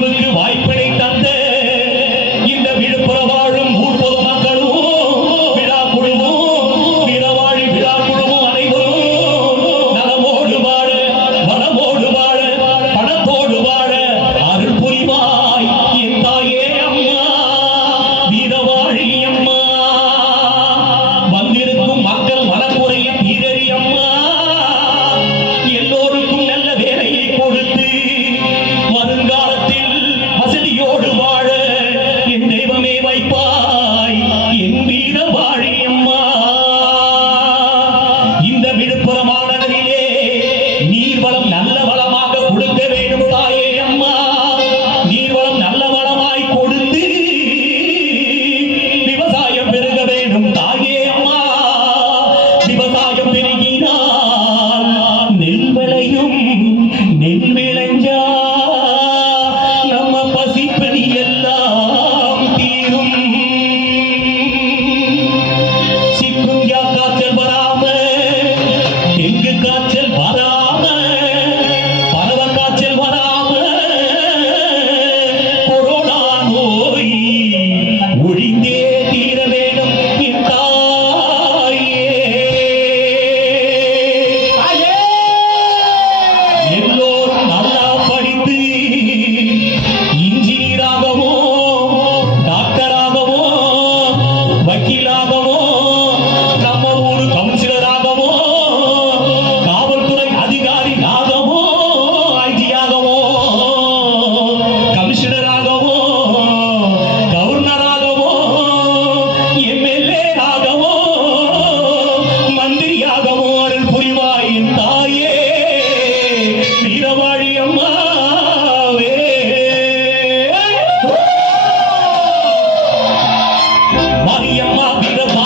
Fernando அம்மா பிறவா